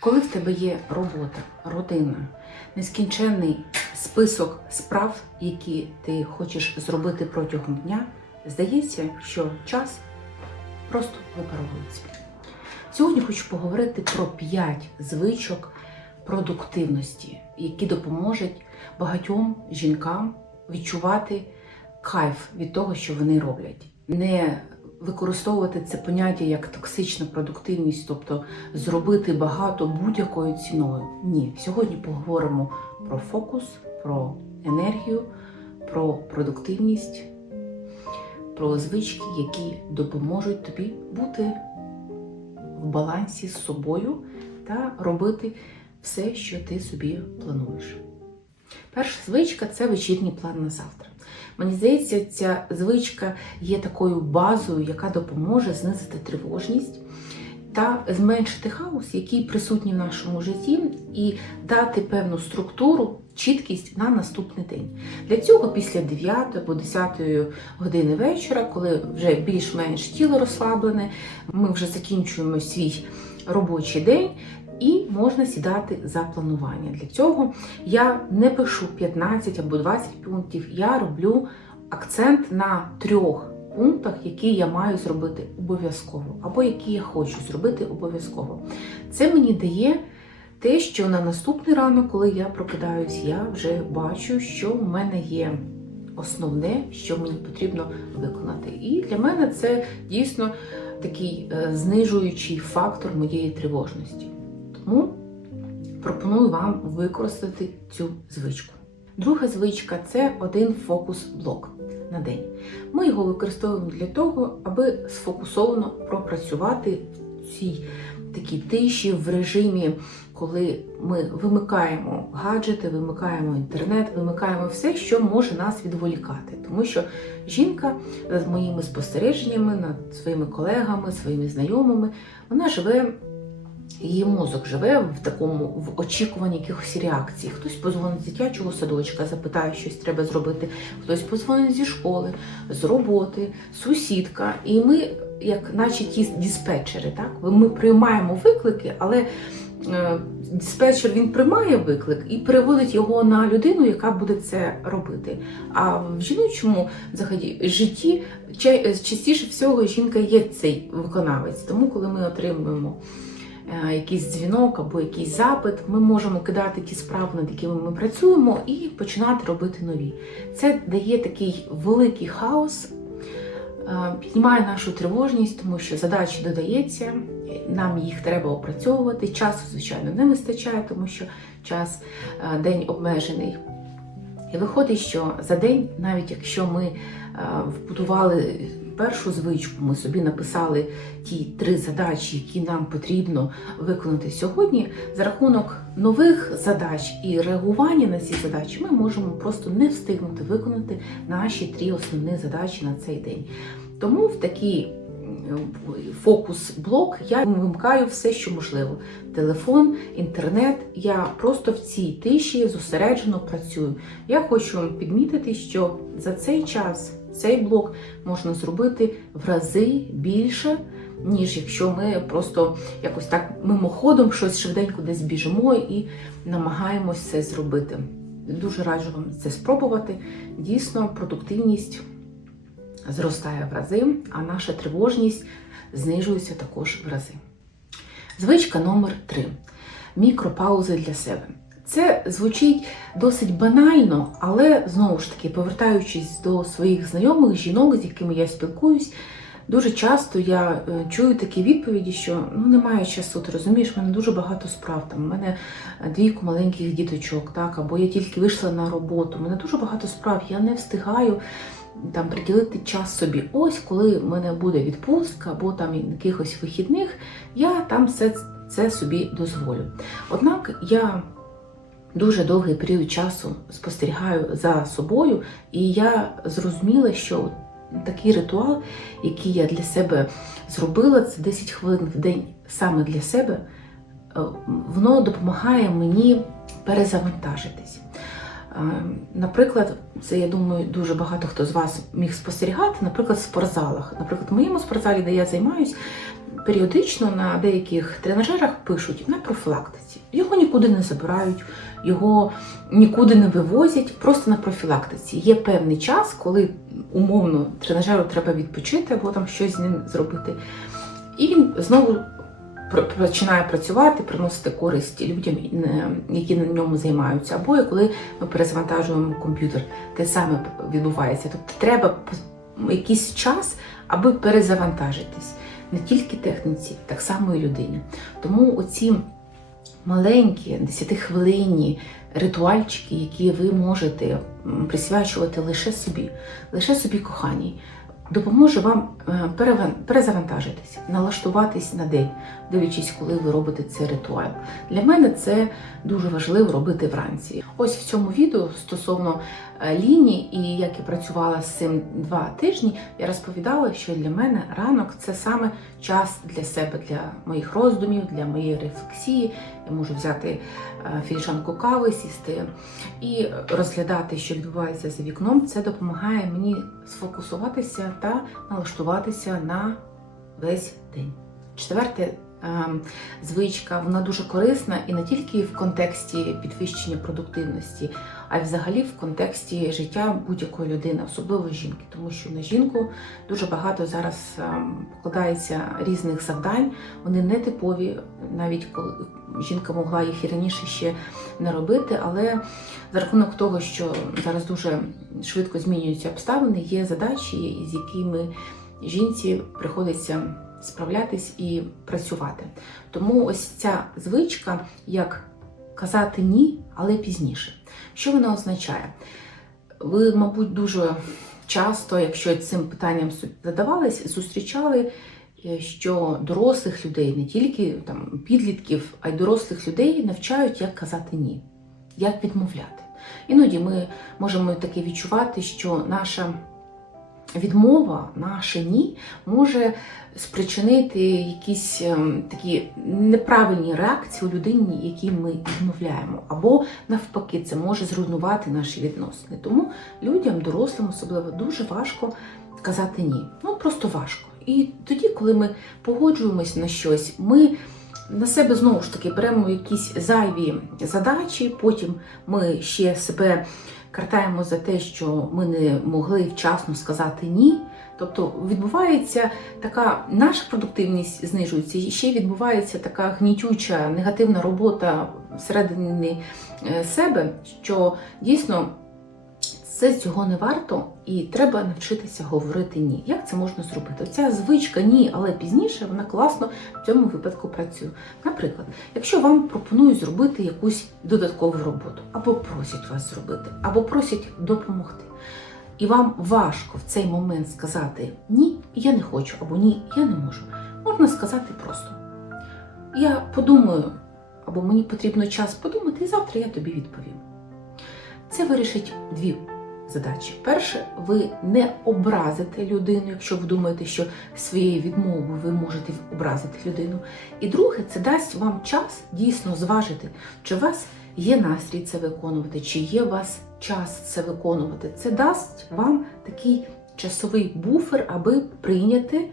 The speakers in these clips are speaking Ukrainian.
Коли в тебе є робота, родина, нескінченний список справ, які ти хочеш зробити протягом дня, здається, що час просто випаровується. Сьогодні хочу поговорити про 5 звичок продуктивності, які допоможуть багатьом жінкам відчувати кайф від того, що вони роблять. Не використовувати це поняття як токсична продуктивність, тобто зробити багато будь-якою ціною. Ні, сьогодні поговоримо про фокус, про енергію, про продуктивність, про звички, які допоможуть тобі бути в балансі з собою та робити все, що ти собі плануєш. Перша звичка це вечірній план на завтра. Мені здається, ця звичка є такою базою, яка допоможе знизити тривожність та зменшити хаос, який присутній в нашому житті, і дати певну структуру, чіткість на наступний день. Для цього після 9 або 10 години вечора, коли вже більш-менш тіло розслаблене, ми вже закінчуємо свій робочий день. І можна сідати за планування. Для цього я не пишу 15 або 20 пунктів, я роблю акцент на трьох пунктах, які я маю зробити обов'язково, або які я хочу зробити обов'язково. Це мені дає те, що на наступний ранок, коли я прокидаюсь, я вже бачу, що в мене є основне, що мені потрібно виконати. І для мене це дійсно такий е, знижуючий фактор моєї тривожності. Тому пропоную вам використати цю звичку. Друга звичка це один фокус-блок на день. Ми його використовуємо для того, аби сфокусовано пропрацювати в цій такій тиші в режимі, коли ми вимикаємо гаджети, вимикаємо інтернет, вимикаємо все, що може нас відволікати. Тому що жінка з моїми спостереженнями над своїми колегами, своїми знайомими, вона живе. Її мозок живе в такому в очікуванні якихось реакцій. Хтось позвонить з дитячого садочка, запитає, щось треба зробити, хтось позвонить зі школи, з роботи, сусідка. І ми, як наче ті диспетчери, так ми приймаємо виклики, але е, диспетчер він приймає виклик і переводить його на людину, яка буде це робити. А в жіночому взагалі житті частіше всього жінка є цей виконавець. Тому, коли ми отримуємо якийсь дзвінок або якийсь запит, ми можемо кидати ті справи, над якими ми працюємо, і починати робити нові. Це дає такий великий хаос, е, піднімає нашу тривожність, тому що задачі додається, нам їх треба опрацьовувати. Часу, звичайно, не вистачає, тому що час е, день обмежений. І виходить, що за день, навіть якщо ми е, вбудували першу звичку, ми собі написали ті три задачі, які нам потрібно виконати сьогодні, за рахунок нових задач і реагування на ці задачі, ми можемо просто не встигнути виконати наші три основні задачі на цей день. Тому в такий фокус-блок я вимикаю все, що можливо. Телефон, інтернет. Я просто в цій тиші зосереджено працюю. Я хочу підмітити, що за цей час цей блок можна зробити в рази більше, ніж якщо ми просто якось так мимоходом щось швиденько десь біжимо і намагаємось це зробити. Дуже раджу вам це спробувати. Дійсно, продуктивність зростає в рази, а наша тривожність знижується також в рази. Звичка номер 3 мікропаузи для себе. Це звучить досить банально, але знову ж таки, повертаючись до своїх знайомих жінок, з якими я спілкуюсь, дуже часто я е, чую такі відповіді, що ну немає часу, ти розумієш, в мене дуже багато справ. Там, у мене двійку маленьких діточок, так, або я тільки вийшла на роботу, у мене дуже багато справ, я не встигаю там приділити час собі. Ось коли в мене буде відпустка або там якихось вихідних, я там все це собі дозволю. Однак я дуже довгий період часу спостерігаю за собою, і я зрозуміла, що такий ритуал, який я для себе зробила, це 10 хвилин в день саме для себе, е, воно допомагає мені перезавантажитись. Е, Наприклад, це я думаю, дуже багато хто з вас міг спостерігати, наприклад, в спортзалах. Наприклад, в моєму спортзалі, де я займаюсь, періодично на деяких тренажерах пишуть на профілактиці. Його нікуди не забирають, його нікуди не вивозять, просто на профілактиці. Є певний час, коли умовно тренажеру треба відпочити або там щось з ним зробити. І він знову починає працювати, приносити користь людям, які на ньому займаються. Або коли ми перезавантажуємо комп'ютер, те саме відбувається. Тобто треба якийсь час, аби перезавантажитись. Не тільки техніці, так само і людині. Тому оці маленькі 10-хвилинні ритуальчики, які ви можете присвячувати лише собі, лише собі коханій, допоможе вам е, перезавантажитись, налаштуватись на день, дивлячись, коли ви робите цей ритуал. Для мене це дуже важливо робити вранці. Ось в цьому відео стосовно е, лінії і як я працювала з цим два тижні, я розповідала, що для мене ранок це саме час для себе, для моїх роздумів, для моєї рефлексії. Я можу взяти е, філіжанку кави, сісти і розглядати, що відбувається за вікном. Це допомагає мені сфокусуватися та налаштуватися на весь день. Четверте. Ем, Звичка, вона дуже корисна і не тільки в контексті підвищення продуктивності, а й взагалі в контексті життя будь-якої людини, особливо жінки, тому що на жінку дуже багато зараз ем, покладається різних завдань. Вони не типові, навіть коли жінка могла їх і раніше ще не робити, але за рахунок того, що зараз дуже швидко змінюються обставини, є задачі, з якими жінці приходиться справлятись і працювати. Тому ось ця звичка, як казати ні, але пізніше. Що вона означає? Ви, мабуть, дуже часто, якщо цим питанням задавались, зустрічали, е, що дорослих людей, не тільки там підлітків, а й дорослих людей навчають, як казати ні, як відмовляти. Іноді ми можемо таке відчувати, що наша відмова, наше ні може спричинити якісь ем, такі неправильні реакції у людині, якій ми відмовляємо, або навпаки, це може зруйнувати наші відносини. Тому людям, дорослим особливо, дуже важко казати ні. Ну просто важко. І тоді, коли ми погоджуємось на щось, ми на себе знову ж таки беремо якісь зайві задачі, потім ми ще себе картаємо за те, що ми не могли вчасно сказати ні. Тобто відбувається така наша продуктивність знижується, і ще відбувається така гнітюча негативна робота всередині е, себе, що дійсно це цього не варто, і треба навчитися говорити ні. Як це можна зробити? Ця звичка ні, але пізніше вона класно в цьому випадку працює. Наприклад, якщо вам пропонують зробити якусь додаткову роботу, або просять вас зробити, або просять допомогти. І вам важко в цей момент сказати ні, я не хочу, або ні, я не можу. Можна сказати просто: я подумаю, або мені потрібно час подумати, і завтра я тобі відповім. Це вирішить дві задачі. Перше, ви не образите людину, якщо ви думаєте, що своєю відмовою ви можете образити людину. І друге, це дасть вам час дійсно зважити, чи у вас є настрій це виконувати, чи є у вас час це виконувати. Це дасть вам такий часовий буфер, аби прийняти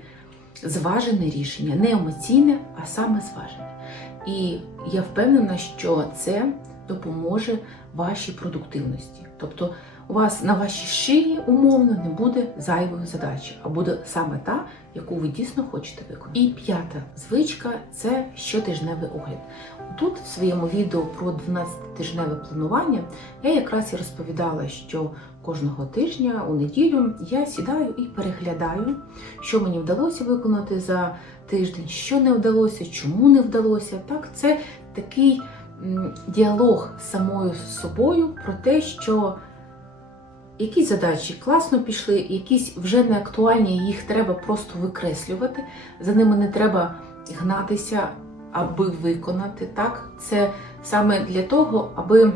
зважене рішення, не емоційне, а саме зважене. І я впевнена, що це допоможе вашій продуктивності. Тобто у вас на вашій шиї умовно не буде зайвої задачі, а буде саме та, яку ви дійсно хочете виконати. І п'ята звичка це щотижневий огляд. Тут в своєму відео про 12-тижневе планування я якраз і розповідала, що кожного тижня у неділю я сідаю і переглядаю, що мені вдалося виконати за тиждень, що не вдалося, чому не вдалося. Так, це такий діалог з самою собою про те, що якісь задачі класно пішли, якісь вже не актуальні, їх треба просто викреслювати, за ними не треба гнатися, аби виконати. Так? Це саме для того, аби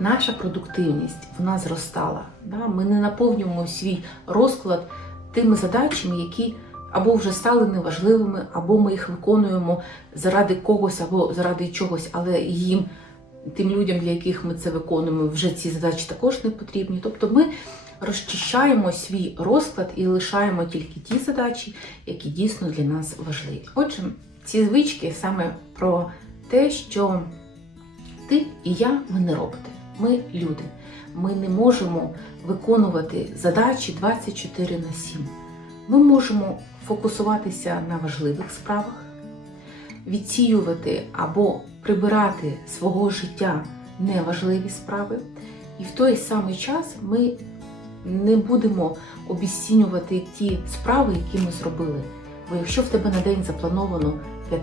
наша продуктивність вона зростала. Да? Ми не наповнюємо свій розклад тими задачами, які або вже стали неважливими, або ми їх виконуємо заради когось або заради чогось, але їм тим людям, для яких ми це виконуємо, вже ці задачі також не потрібні. Тобто ми розчищаємо свій розклад і лишаємо тільки ті задачі, які дійсно для нас важливі. Отже, ці звички саме про те, що ти і я ми не роботи, ми люди. Ми не можемо виконувати задачі 24 на 7. Ми можемо фокусуватися на важливих справах, відсіювати або прибирати свого життя неважливі справи, і в той самий час ми не будемо обіцінювати ті справи, які ми зробили. Бо якщо в тебе на день заплановано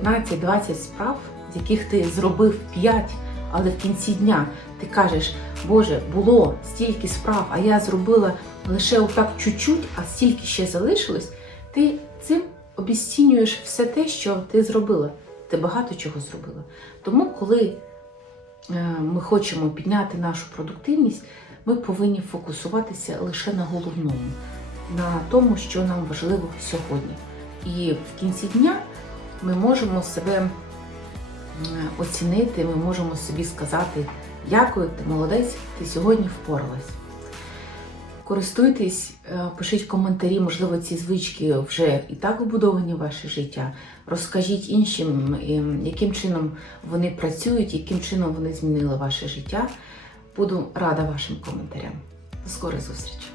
15-20 справ, з яких ти зробив 5, але в кінці дня ти кажеш, Боже, було стільки справ, а я зробила лише отак чуть-чуть, а стільки ще залишилось, ти цим обіцінюєш все те, що ти зробила. Ти багато чого зробила. Тому, коли е, ми хочемо підняти нашу продуктивність, ми повинні фокусуватися лише на головному, на тому, що нам важливо сьогодні. І в кінці дня ми можемо себе оцінити, ми можемо собі сказати: дякую, ти молодець, ти сьогодні впоралась. Користуйтесь, е, пишіть коментарі, можливо, ці звички вже і так вбудовані в ваше життя. Розкажіть іншим, яким чином вони працюють, яким чином вони змінили ваше життя. Буду рада вашим коментарям. До скорої зустрічі!